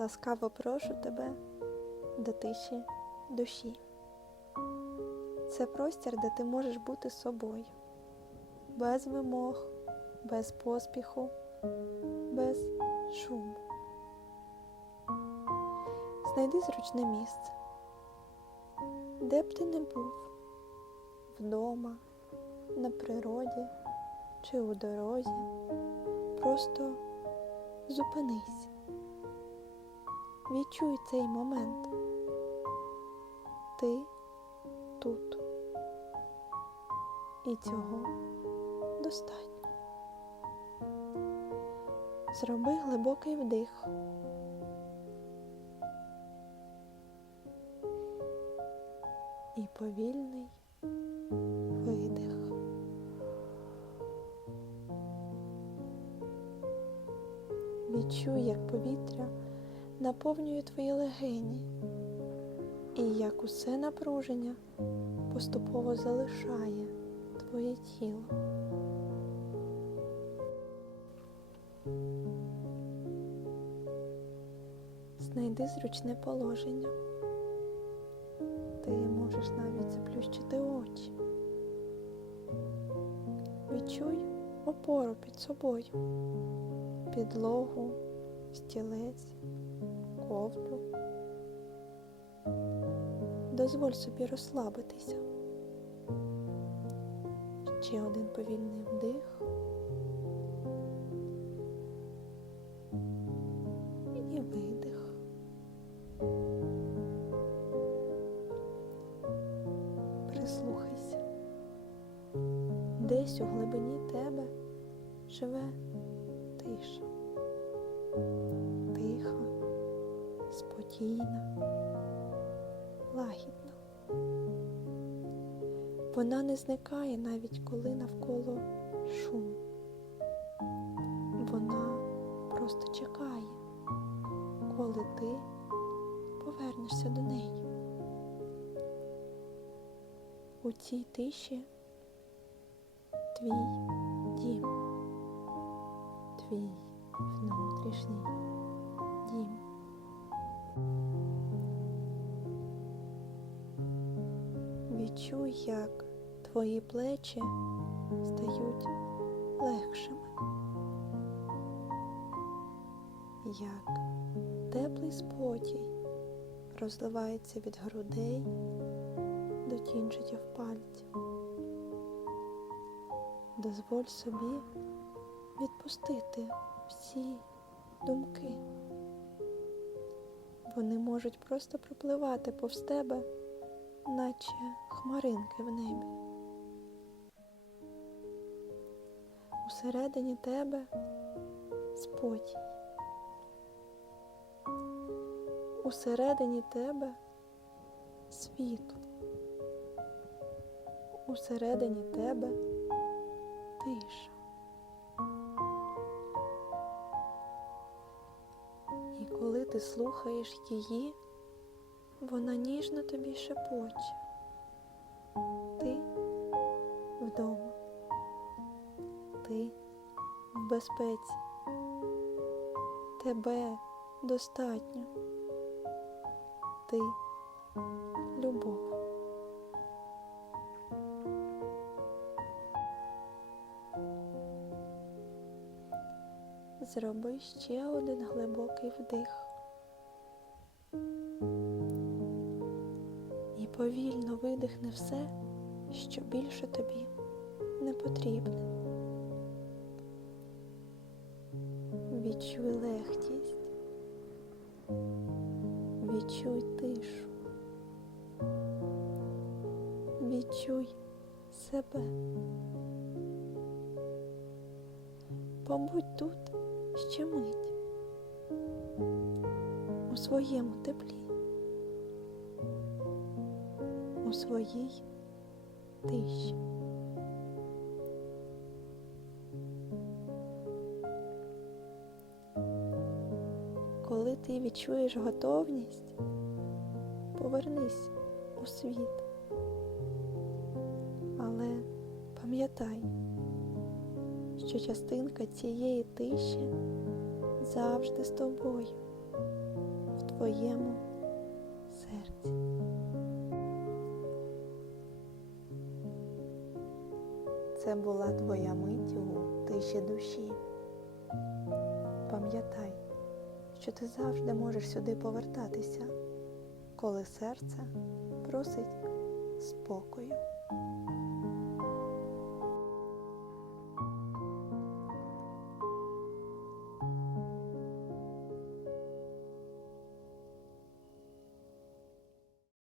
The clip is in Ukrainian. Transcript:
ласкаво прошу тебе до тиші душі. Це простір, де ти можеш бути собою, без вимог, без поспіху, без шуму. Знайди зручне місце, де б ти не був, вдома, на природі чи у дорозі. Просто зупинись. Відчуй цей момент. Ти тут. І цього достатньо. Зроби глибокий вдих. І повільний видих. Відчуй, як повітря наповнює твої легені, і як усе напруження поступово залишає твоє тіло. Знайди зручне положення. Ти можеш навіть заплющити очі. Відчуй опору під собою, підлогу, стілець, ковдру. Дозволь собі розслабитися. Ще один повільний вдих. І видих. Прислухайся. Десь у глибині тебе живе тиша. Тиха, спокійна, лагідна. Вона не зникає навіть коли навколо шум. Вона просто чекає, коли ти повернешся до неї. У цій тиші твій Відчуй, як твої плечі стають легшими, як теплий спокій розливається від грудей до кінчиків пальців. Дозволь собі відпустити всі думки. Вони можуть просто пропливати повз тебе, наче хмаринки в небі. Усередині тебе спокій. Усередині тебе світло. Усередині тебе тиша. І коли ти слухаєш її, вона ніжно тобі шепоче. Вдома. Ти в безпеці. Тебе достатньо. Ти любов. Зроби ще один глибокий вдих. І повільно видихни все, що більше тобі не потрібне. Відчуй легкість, відчуй тишу, відчуй себе. Побудь тут ще мить у своєму теплі, у своїй тиші. Ти відчуєш готовність, повернись у світ. Але пам'ятай, що частинка цієї тиші завжди з тобою. в твоєму серці. Це була твоя мить у тиші душі. Пам'ятай, що ти завжди можеш сюди повертатися, коли серце просить спокою.